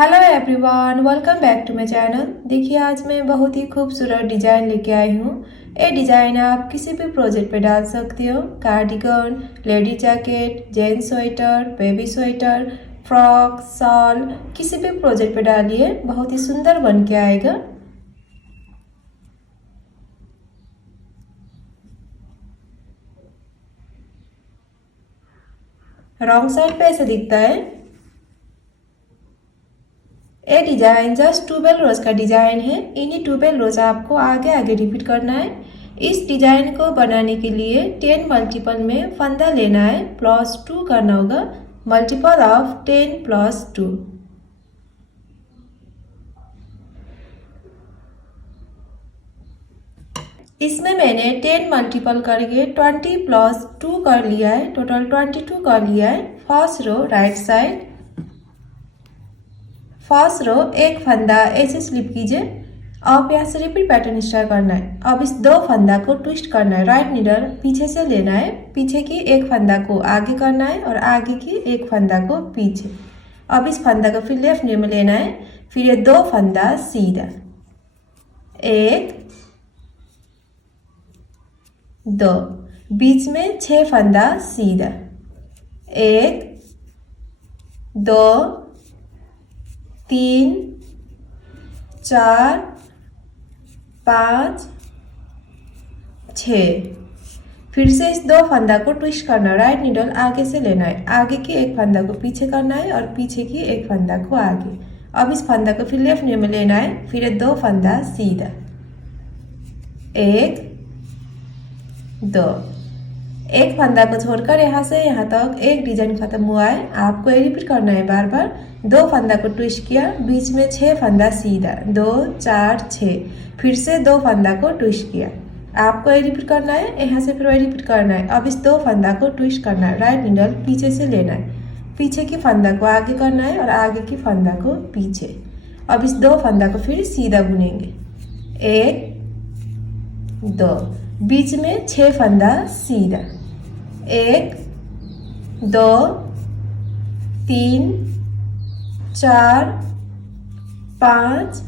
Hello everyone, welcome back to my channel. देखिए आज मैं बहुत ही खूबसूरत डिज़ाइन लेके आई हूँ। ये डिज़ाइन आप किसी भी प्रोजेक्ट पे डाल सकते हो। Cardigan, lady jacket, gents sweater, baby sweater, frock, shawl, किसी भी प्रोजेक्ट पे डालिए, बहुत ही सुंदर बन के आएगा। रॉन्ग साइड पे ऐसे दिखता है। ये डिजाइन जस्ट ट्यूबेल रोज का डिजाइन है। इन्हीं ट्यूबेल रोज आपको आगे आगे रिपीट करना है। इस डिजाइन को बनाने के लिए 10 मल्टीपल में फंदा लेना है, +2 करना होगा। Multiple of 10 + 2। इसमें मैंने 10 मल्टीपल करके 20 + 2 कर लिया है, टोटल 22 कर लिया है। First row right side, first row एक फंदा ऐसे स्लिप कीजिए। अब यहाँ से रिपीट पैटर्न स्टार्ट करना है। अब इस दो फंदा को ट्विस्ट करना है। राइट नीडल पीछे से लेना है, पीछे की एक फंदा को आगे करना है और आगे की एक फंदा को पीछे। अब इस फंदा को फिर लेफ्ट नीडल में लेना है, फिर ये दो फंदा सीधा, एक दो, बीच में 6 फंदा सीधा, एक दो 3 4 5 6। फिर से इस दो फंदा को ट्विस्ट करना है। राइट नीडल आगे से लेना है, आगे की एक फंदा को पीछे करना है और पीछे की एक फंदा को आगे। अब इस फंदा को फिर लेफ्ट नीडल में लेना है, फिर ये दो फंदा सीधा, एक दो। एक फंदा को छोड़कर यहाँ से यहाँ तक एक डिजाइन खत्म हुआ है। आपको ये रिपीट करना है बार बार। दो फंदा को ट्विस्ट किया, बीच में 6 फंदा सीधा, 2 4 6। फिर से दो फंदा को ट्विस्ट किया। आपको ये रिपीट करना है, यहाँ से फिर वही रिपीट करना है। अब इस दो फंदा को ट्विस्ट करना है। राइट नीडल पीछे से लेना है, पीछे की फंदा को आगे करना है और आगे की फंदा को पीछे। अब इस दो फंदा को फिर सीधा बुनेंगे, एक दो, बीच में 6 फंदा सीधा, एक दो 3 4 5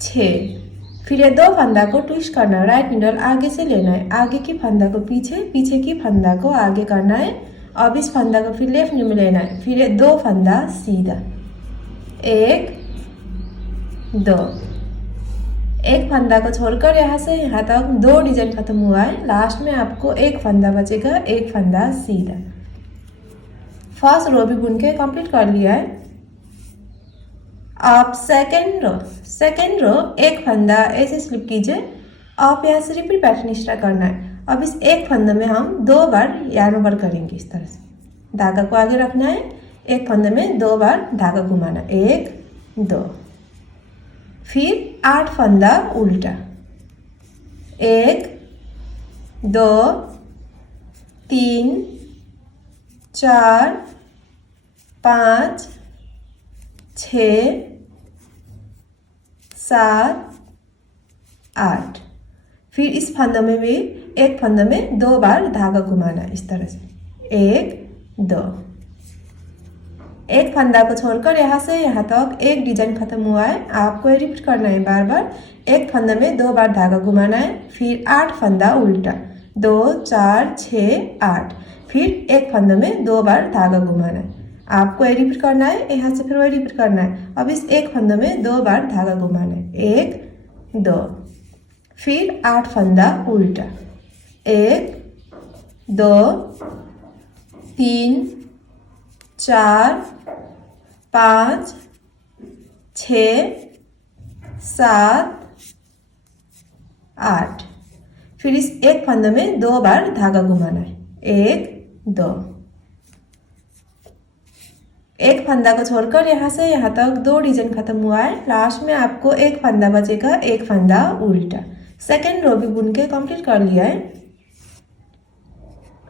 6। फिर ये दो फंदा को ट्विस्ट करना है। राइट नीडल आगे से लेना है, आगे की फंदा को पीछे, पीछे की फंदा को आगे करना है। अब इस फंदा को फिर लेफ्ट नीडल में लेना है, फिर ये दो फंदा सीधा, एक दो। एक फंदा को छोड़कर यहाँ से यहाँ तक दो डिजाइन खत्म हुआ है। लास्ट में आपको एक फंदा बचेगा, एक फंदा सीधा। फर्स्ट रो भी बुन के कंप्लीट कर लिया है। आप सेकेंड रो एक फंदा ऐसे स्लिप कीजिए। आप यहाँ से रिपीट पैटर्न स्टार्ट करना है। अब इस एक फंदे में हम 2 बार यार्न ओवर करेंगे। इस तरह से धागा को आगे रखना है, एक फंदे में 2 बार धागा घुमाना, 1 2। फिर 8 फंदा उल्टा, 1 2 3 4 5 6 7 8। फिर इस फंदे में भी एक फंदे में 2 बार धागा घुमाना है। इस तरह से 1 2। एक फंदा को छोड़कर यहाँ से यहाँ तक एक डिजाइन खत्म हुआ है। आपको ये रिपीट करना है बार बार। एक फंदे में 2 बार धागा घुमाना है, फिर 8 फंदा उल्टा, 2 4 6 8। फिर एक फंदे में 2 बार धागा घुमाना है। आपको ये रिपीट करना है, यहाँ से फिर वही रिपीट करना है। अब इस एक फंदे में 2 बार धागा घुमाना है, 1 2। फिर 8 फंदा उल्टा, 1 2 3 4 5 6 7 8। फिर इस एक फंदे में 2 बार धागा घुमाना है, 1 2। एक फंदा को छोड़कर यहाँ से यहाँ तक 2 डिजाइन खत्म हुआ है। लास्ट में आपको एक फंदा बचेगा, एक फंदा उल्टा। सेकेंड रो भी बुन के कंप्लीट कर लिया है।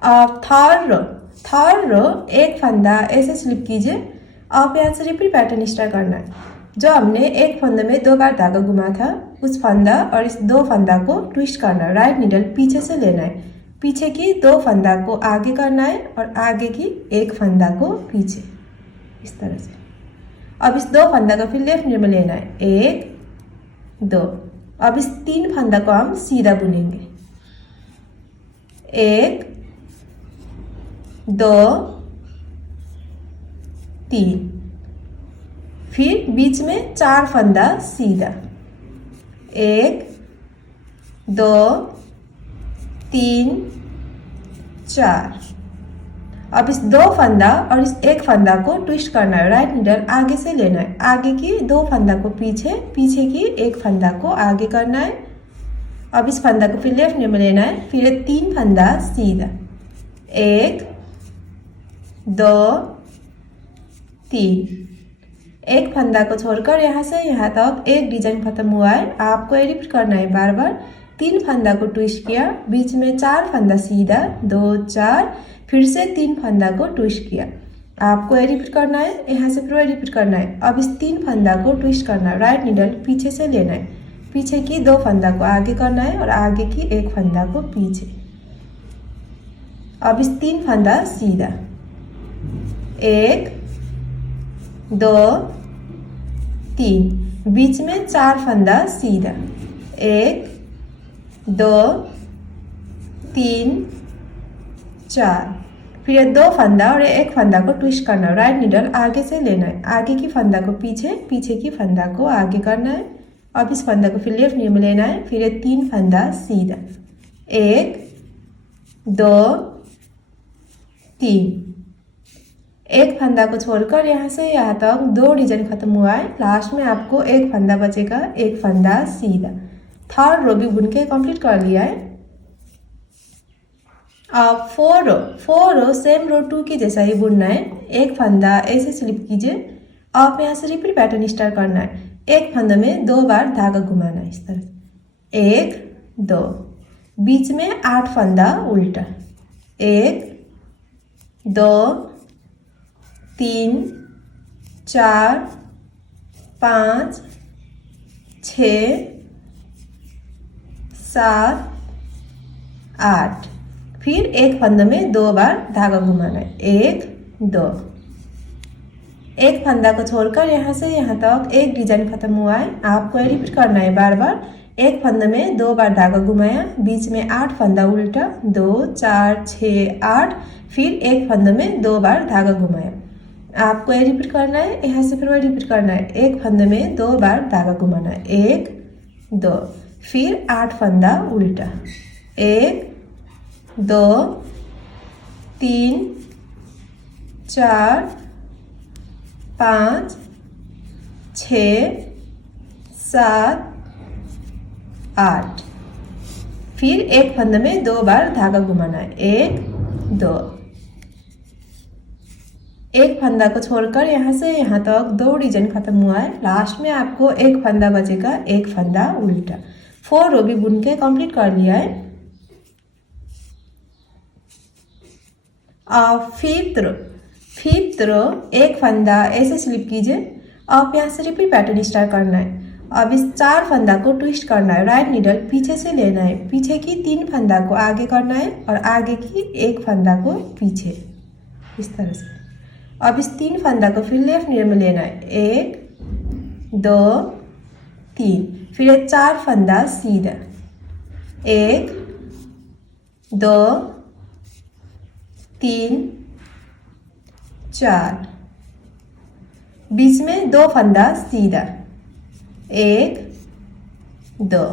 अब थर्ड रो एक फंदा ऐसे स्लिप कीजिए। अब यहाँ से रिपीट पैटर्न स्टार्ट करना है। जो हमने एक फंदे में 2 बार धागा घुमा था, उस फंदा और इस 2 फंदा को ट्विस्ट करना है। राइट नीडल पीछे से लेना है, पीछे की 2 फंदा को आगे करना है और आगे की एक फंदा को पीछे, इस तरह से। अब इस 2 फंदा को फिर लेफ्ट में लेना है, 1 2। अब इस 3 फंदा को हम सीधा बुनेंगे, 1 2 3। फिर बीच में 4 फंदा सीधा, 1 2 3 4। अब इस 2 फंदा और इस 1 फंदा को ट्विस्ट करना है, राइट नीडल आगे से लेना है, आगे की 2 फंदा को पीछे, पीछे की 1 फंदा को आगे करना है। अब इस फंदा को फिर लेफ्ट में लेना है, फिर 3 फंदा सीधा, 1 2 3। एक फंदा को छोड़कर यहाँ से यहाँ तक एक डिजाइन खत्म हुआ है। आपको ये रिपीट करना है बार बार। 3 फंदा को ट्विस्ट किया, बीच में 4 फंदा सीधा, 2 4, फिर से 3 फंदा को ट्विस्ट किया। आपको ये रिपीट करना है, यहाँ से फिर रिपीट करना है। अब इस 3 फंदा को ट्विस्ट करना है, राइट नीडल पीछे से लेना है, पीछे की 2 फंदा को आगे करना है और आगे की 1 फंदा को पीछे। अब इस 3 फंदा सीधा, 1 2 3, बीच में 4 फंदा सीधा, 1 2 3 4। फिर 2 फंदा और 1 फंदा को ट्विस्ट करना है, राइट नीडल आगे से लेना है, आगे की फंदा को पीछे, पीछे की फंदा को आगे करना है। अब इस फंदा को फिर लेफ्ट में लेना है, फिर 3 फंदा सीधा, 1 2 3। एक फंदा को छोड़कर यहाँ से यहाँ तक 2 डिजाइन खत्म हुआ है। लास्ट में आपको 1 फंदा बचेगा, 1 फंदा सीधा। थर्ड रो भी बुन के कंप्लीट कर लिया है। अब 4 रो सेम रो 2 की जैसा ही बुनना है। एक फंदा ऐसे स्लिप कीजिए। आप यहाँ से रिपीट पैटर्न स्टार्ट करना है। एक फंदे में 2 बार धागा घुमाना है, इस तरह 1 2, बीच में 8 फंदा उल्टा, 1 2 3 4 5 6 7 8। फिर एक फंदे में 2 बार धागा घुमाना है, 1 2। एक फंदा को छोड़कर यहाँ से यहाँ तक एक डिजाइन खत्म हुआ है। आपको रिपीट करना है बार बार। एक फंदे में 2 बार धागा घुमाया, बीच में 8 फंदा उल्टा, 2 4 6 8। फिर एक फंदे में 2 बार धागा घुमाया। आपको ये रिपीट करना है, यहाँ से फिर रिपीट करना है। एक फंदे में 2 बार धागा घुमाना है, 1 2। फिर 8 फंदा उल्टा, 1 2 3 4 5 6 7 8। फिर एक फंदे में 2 बार धागा घुमाना है, 1 2। एक फंदा को छोड़कर यहाँ से यहाँ तक 2 डिजाइन खत्म हुआ है। लास्ट में आपको 1 फंदा बचेगा, 1 फंदा उल्टा। 4 रो भी बुन के कंप्लीट कर लिया है। फिफ्थ रो एक फंदा ऐसे स्लिप कीजिए। आप यहाँ से रिपीट पैटर्न स्टार्ट करना है। अब इस 4 फंदा को ट्विस्ट करना है, राइट नीडल पीछे से लेना है, पीछे की 3 फंदा को आगे करना है और आगे की 1 फंदा को पीछे, इस तरह से। अब इस 3 फंदा को फिर लेफ्ट में लेना है, 1 2 3। फिर 4 फंदा सीधा, 1 2 3 4। बीच में 2 फंदा सीधा, 1 2।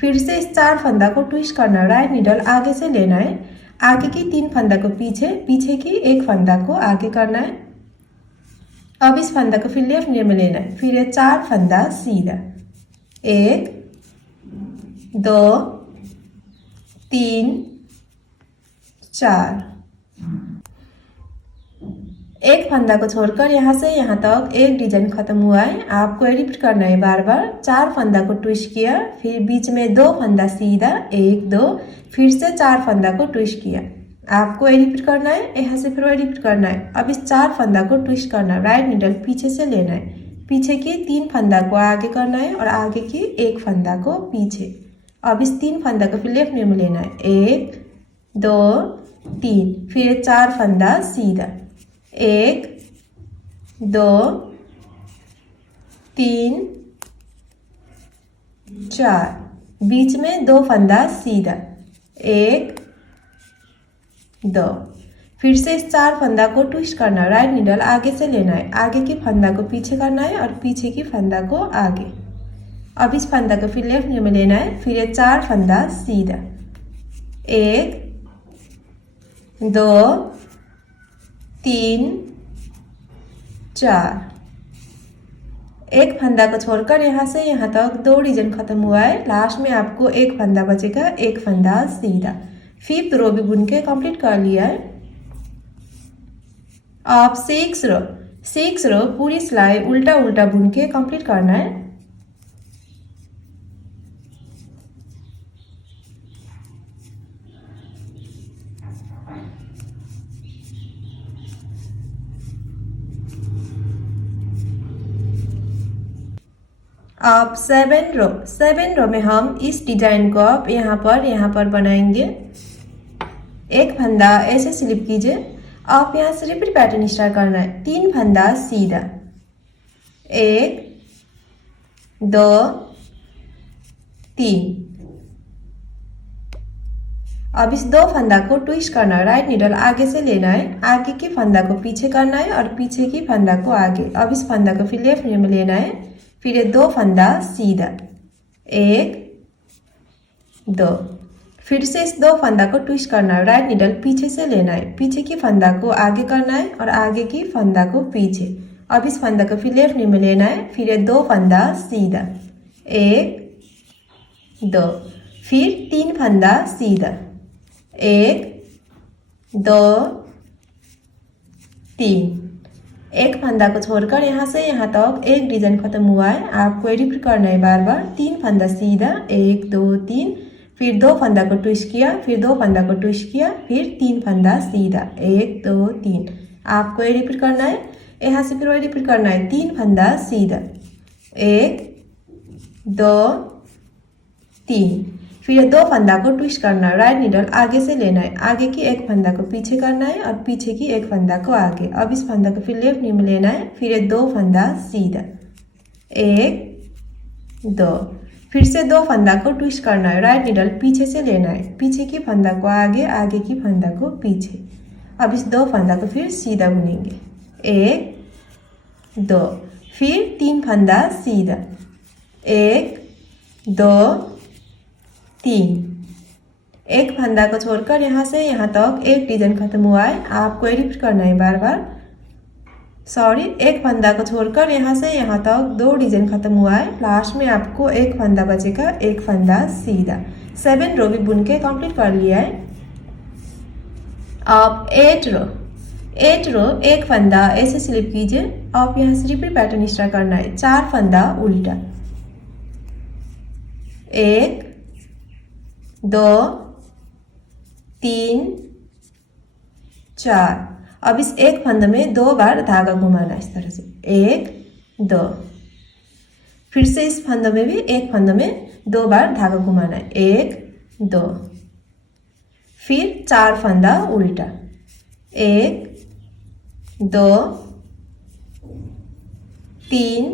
फिर से इस 4 फंदा को ट्विस्ट करना है, राइट नीडल आगे से लेना है, आगे की 3 फंदा को पीछे, पीछे की 1 फंदा को आगे करना है। अब इस फंदा को फिर लेफ्ट में लेना है, फिर 4 फंदा सीधा, 1 2 3 4। एक फंदा को छोड़कर यहाँ से यहाँ तक एक डिजाइन खत्म हुआ है। आपको रिपीट करना है बार बार। 4 फंदा को ट्विस्ट किया, फिर बीच में 2 फंदा सीधा, 1 2। फिर से 4 फंदा को ट्विस्ट किया। आपको रिपीट करना है, यहाँ से फिर रिपीट करना है। अब इस 4 फंदा को ट्विस्ट करना है, राइट नीडल पीछे से लेना है, पीछे की 3 फंदा को आगे करना है और आगे की 1 फंदा को पीछे। अब इस 3 फंदा को फिर लेफ्ट में लेना है, 1 2 3। फिर 4 फंदा सीधा, 1 2 3 4, बीच में 2 फंदा सीधा, 1 2। फिर से इस 4 फंदा को ट्विस्ट करना, राइट नीडल आगे से लेना है, आगे की फंदा को पीछे करना है और पीछे की फंदा को आगे। अब इस फंदा को फिर लेफ्ट में लेना है, फिर ये 4 फंदा सीधा, 1 2 3 4। एक फंदा को छोड़कर यहाँ से यहाँ तक 2 रीजन खत्म हुआ है। लास्ट में आपको एक फंदा बचेगा, एक फंदा सीधा। 5th रो भी बुन के कंप्लीट कर लिया है। अब 6 रो पूरी सिलाई उल्टा उल्टा बुन के कंप्लीट करना है। अब 7 रो में हम इस डिजाइन को अब यहाँ पर बनाएंगे। एक फंदा ऐसे स्लिप कीजिए। आप यहाँ से रिपीट पैटर्न स्टार्ट करना है। 3 फंदा सीधा, 1 2 3। अब इस 2 फंदा को ट्विस्ट करना है, राइट नीडल आगे से लेना है, आगे की फंदा को पीछे करना है और पीछे की फंदा को आगे। अब इस फंदा को फिर लेफ्ट में लेना है, फिर ये 2 फंदा सीधा, 1 2। फिर से इस 2 फंदा को ट्विस्ट करना है, राइट नीडल पीछे से लेना है, पीछे की फंदा को आगे करना है और आगे की फंदा को पीछे। अब इस फंदा को फिर लेफ्ट में लेना है, फिर ये 2 फंदा सीधा, 1 2। फिर 3 फंदा सीधा, 1 2 3। एक फंदा को छोड़कर यहाँ से यहाँ तक एक डिजाइन खत्म हुआ है। आपको रिपीट करना है बार बार। 3 फंदा सीधा, 1 2 3। फिर 2 फंदा को ट्विस्ट किया, फिर 2 फंदा को ट्विस्ट किया, फिर 3 फंदा सीधा, 1 2 3। आपको ये रिपीट करना है। यहाँ से फिर वही रिपीट करना है। 3 फंदा सीधा, 1 2 3। फिर 2 फंदा को ट्विस्ट करना है, राइट नीडल आगे से लेना है, आगे की एक फंदा को पीछे करना है और पीछे की एक फंदा को आगे। अब इस फंदा को फिर लेफ्ट में लेना है, फिर 2 फंदा सीधा, 1 2। फिर से 2 फंदा को ट्विस्ट करना है, राइट नीडल पीछे से लेना है, पीछे की फंदा को आगे, आगे की फंदा को पीछे। अब इस 2 फंदा को फिर सीधा बुनेंगे, 1 2। फिर 3 फंदा सीधा, 1 2 3। एक फंदा को छोड़कर यहाँ से यहाँ तक एक डिजाइन खत्म हुआ है। आपको रिपीट करना है बार बार। एक फंदा को छोड़कर यहाँ से यहाँ तक 2 डिजाइन खत्म हुआ है। लास्ट में आपको एक फंदा बचेगा, एक फंदा सीधा। 7 रो भी बुन के कंप्लीट कर लिया है। अब 8 रो एक फंदा ऐसे स्लिप कीजिए। आप यहाँ से रिपीट पैटर्न स्टार्ट करना है। 4 फंदा उल्टा, 1 2 3 4। अब इस एक फंदे में 2 बार धागा घुमाना इस तरह से, 1 2। फिर से इस फंदे में भी एक फंदे में 2 बार धागा घुमाना है, 1 2। फिर 4 फंदा उल्टा, 1 2 3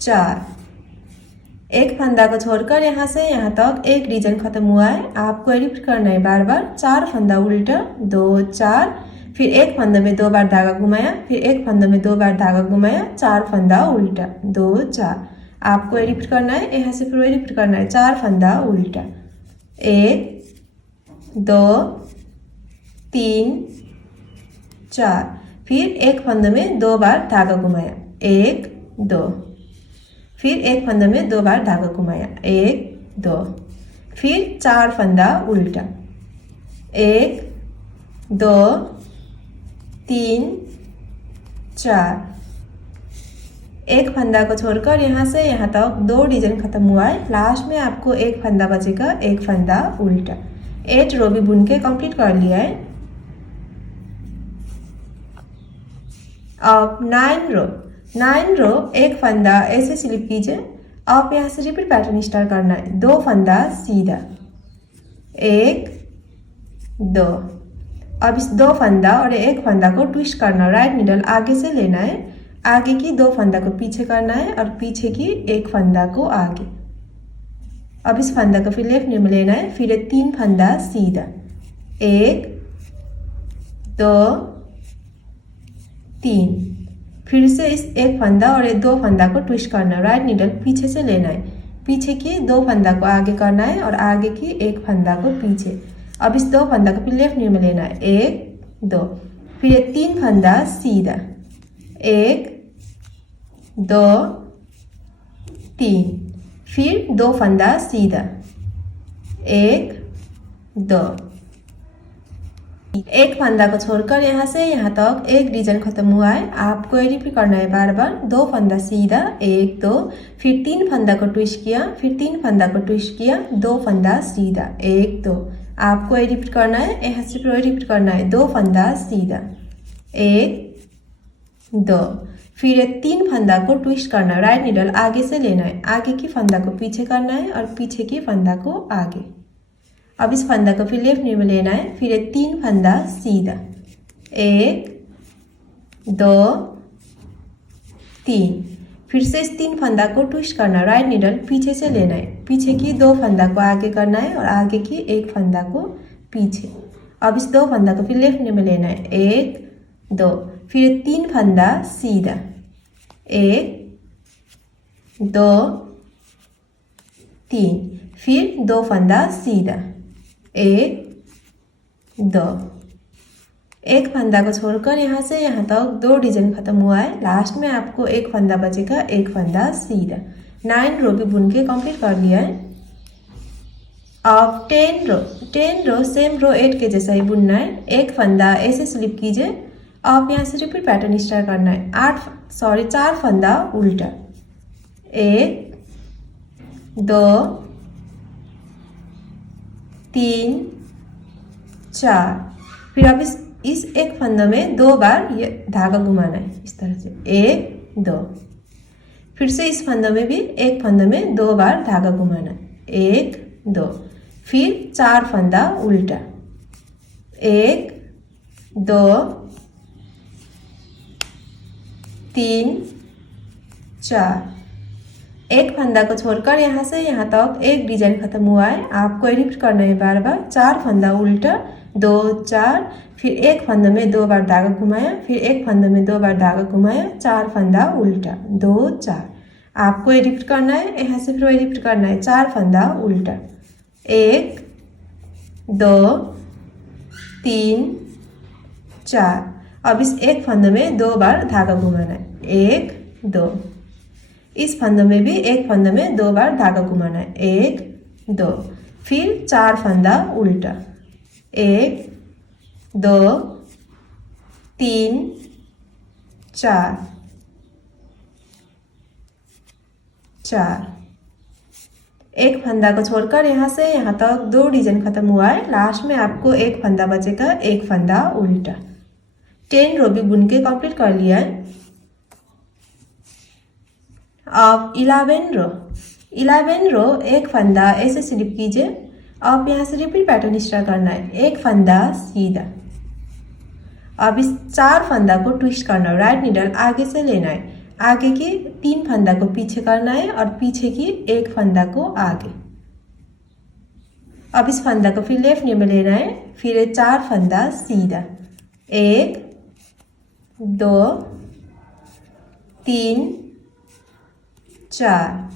4। एक फंदा को छोड़कर यहाँ से यहाँ तक एक डिजाइन खत्म हुआ है। आपको रिपीट करना है बार बार। 4 फंदा उल्टा, 2 4। फिर एक फंदे में 2 बार धागा घुमाया, फिर एक फंदे में 2 बार धागा घुमाया, 4 फंदा उल्टा, 2 4। आपको रिपीट करना है। यहाँ से फिर वही रिपीट करना है। 4 फंदा उल्टा, 1 2 3 4। फिर एक फंदे में 2 बार धागा घुमाया, 1 2। फिर एक फंदे में 2 बार धागा घुमाया, 1 2। फिर 4 फंदा उल्टा, 1 2 3 4। एक फंदा को छोड़कर यहाँ से यहाँ तक 2 डिजाइन खत्म हुआ है। लास्ट में आपको एक फंदा बचेगा, एक फंदा उल्टा। 8 रो भी बुन के कंप्लीट कर लिया है। अब 9 रो एक फंदा ऐसे स्लिप कीजिए। आप यहाँ से रिपीट पैटर्न स्टार्ट करना है। 2 फंदा सीधा, 1 2। अब इस 2 फंदा और एक फंदा को ट्विस्ट करना, राइट नीडल आगे से लेना है, आगे की 2 फंदा को पीछे करना है और पीछे की 1 फंदा को आगे। अब इस फंदा को फिर लेफ्ट नी में लेना है, फिर 3 फंदा सीधा, 1 2 3। फिर से इस 1 फंदा और 2 फंदा को ट्विस्ट करना है, राइट नीडल पीछे से लेना है, पीछे की 2 फंदा को आगे करना है और आगे की 1 फंदा को पीछे। अब इस 2 फंदा को फिर लेफ्ट नी में लेना है, 1 2, फिर 3 फंदा सीधा, 1 2 3, फिर 2 फंदा सीधा, 1 2। एक फंदा को छोड़कर यहाँ से यहाँ तक एक डिजाइन खत्म हुआ है। आपको ये रिपीट करना है बार बार। 2 फंदा सीधा, 1 2, फिर 3 फंदा को ट्विस्ट किया, फिर 3 फंदा को ट्विस्ट किया, 2 फंदा सीधा, 1 2। आपको ये रिपीट करना है, यहाँ से फिर रिपीट करना है, 2 फंदा सीधा, 1 2, फिर 3 फंदा को ट्विस्ट करना है, राइट नीडल आगे से लेना है, आगे की फंदा को पीछे करना है और पीछे की फंदा को आगे। अब इस फंदा को फिर लेफ्ट नी में लेना है, फिर 3 फंदा सीधा, 1 2 3, फिर से इस 3 फंदा को ट्विस्ट करना है, राइट नीडल पीछे से लेना है, पीछे की 2 फंदा को आगे करना है और आगे की 1 फंदा को पीछे। अब इस 2 फंदा को फिर लेफ्ट नी में लेना है, 1 2, फिर 3 फंदा सीधा, 1 2 3, फिर 2 फंदा सीधा, 1 2। एक फंदा को छोड़कर यहाँ से यहाँ तक 2 डिजाइन खत्म हुआ है। लास्ट में आपको 1 फंदा बचेगा, 1 फंदा सीधा। 9 रो भी बुन के कंप्लीट कर लिया है। अब 10 रो सेम रो 8 के जैसा ही बुनना है। 1 फंदा ऐसे स्लिप कीजिए। अब यहाँ से रिपीट पैटर्न स्टार्ट करना है। 4 फंदा उल्टा, 1 2 3 4, फिर अब इस 1 फंदे में 2 बार ये धागा घुमाना है, इस तरह से 1 2, फिर से इस फंदे में भी 1 फंदे में 2 बार धागा घुमाना है, 1 2, फिर 4 फंदा उल्टा, 1 2 3 4। एक फंदा को छोड़कर यहाँ से यहाँ तक एक डिजाइन खत्म हुआ है। आपको रिपीट करना है बार बार। 4 फंदा उल्टा, 2 4, फिर 1 फंदे में 2 बार धागा घुमाया, फिर 1 फंदे में 2 बार धागा घुमाया, 4 फंदा उल्टा, 2 4। आपको रिपीट करना है, यहाँ से फिर रिपीट करना है। 4 फंदा उल्टा, 1 2 3 4। अब इस 1 फंदे में 2 बार धागा घुमाना है, 1 2। इस फंदे में भी 1 फंदे में 2 बार धागा घुमाना है, 1 2, फिर 4 फंदा उल्टा, 1 2 3 4 4। एक फंदा को छोड़कर यहाँ से यहाँ तक 2 डिजाइन खत्म हुआ है। लास्ट में आपको 1 फंदा बचेगा, 1 फंदा उल्टा। 10 रो भी बुन के कंप्लीट कर लिया है। अब 11 रो 1 फंदा ऐसे स्लिप कीजिए। अब यहाँ से रिपीट पैटर्न स्टार्ट करना है। 1 फंदा सीधा, अब इस 4 फंदा को ट्विस्ट करना है, राइट नीडल आगे से लेना है, आगे की 3 फंदा को पीछे करना है और पीछे की 1 फंदा को आगे। अब इस फंदा को फिर लेफ्ट नी में लेना है, फिर 4 फंदा सीधा, 1 2 3 4,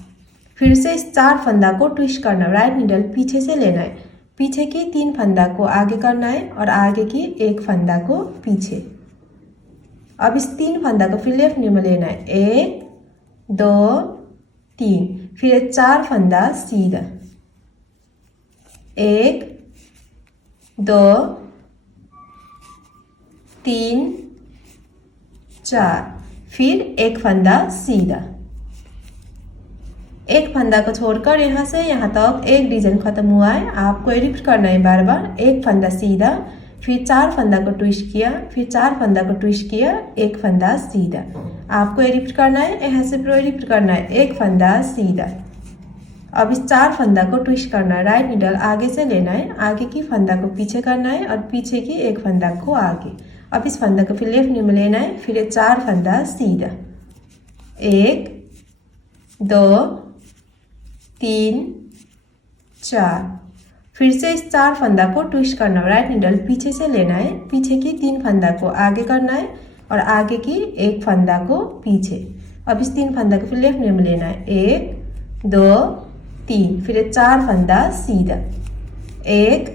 फिर से इस 4 फंदा को ट्विस्ट करना है, राइट नीडल पीछे से लेना है, पीछे की 3 फंदा को आगे करना है और आगे की 1 फंदा को पीछे। अब इस 3 फंदा को फिर लेफ्ट नी में लेना है, 1 2 3, फिर 4 फंदा सीधा, 1 2 3 4, फिर 1 फंदा सीधा। एक फंदा को छोड़कर यहाँ से यहाँ तक एक डिजाइन खत्म हुआ है। आपको रिपीट करना है बार बार। 1 फंदा सीधा, फिर 4 फंदा को ट्विस्ट किया, फिर 4 फंदा को ट्विस्ट किया, 1 फंदा सीधा। आपको रिपीट करना है, यहाँ से फिर रिपीट करना है, 1 फंदा सीधा। अब इस 4 फंदा को ट्विस्ट करना है, राइट नीडल आगे से लेना है, आगे की फंदा को पीछे करना है और पीछे की 1 फंदा को आगे। अब इस फंदा को फिर लेफ्ट नी में लेना है, फिर 4 फंदा सीधा, 1 2 3 4। फिर से इस 4 फंदा को ट्विस्ट करना, राइट नीडल पीछे से लेना है, पीछे की 3 फंदा को आगे करना है और आगे की 1 फंदा को पीछे। अब इस 3 फंदा को फिर लेफ्ट में लेना है, 1 2 3, फिर 4 फंदा सीधा, 1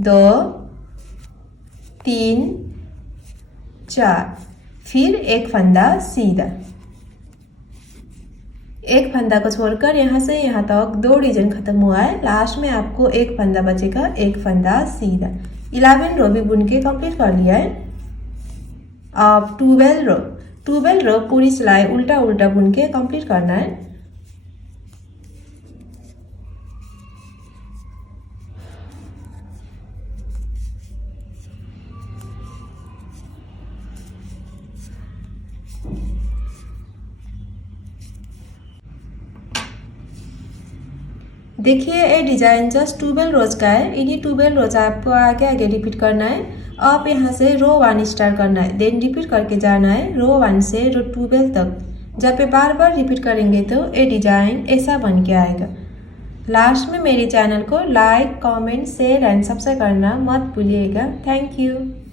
2 3 4, फिर 1 फंदा सीधा। एक फंदा को छोड़कर यहाँ से यहाँ तक 2 डिजाइन खत्म हुआ है। लास्ट में आपको 1 फंदा बचेगा, 1 फंदा सीधा। 11 रो भी बुन के कंप्लीट कर लिया है। अब 12 रो पूरी सिलाई उल्टा उल्टा बुन के कंप्लीट करना है। देखिए ये डिजाइन जस्ट 12 रोज का है। इन्हीं 12 रोज आपको आगे आगे रिपीट करना है। अब यहाँ से रो 1 स्टार्ट करना है, देन रिपीट करके जाना है रो 1 से रो 12 तक। जब पे बार बार रिपीट करेंगे तो ये डिजाइन ऐसा बन के आएगा। लास्ट में मेरे चैनल को like, comment, share and subscribe करना मत भूलिएगा। Thank you.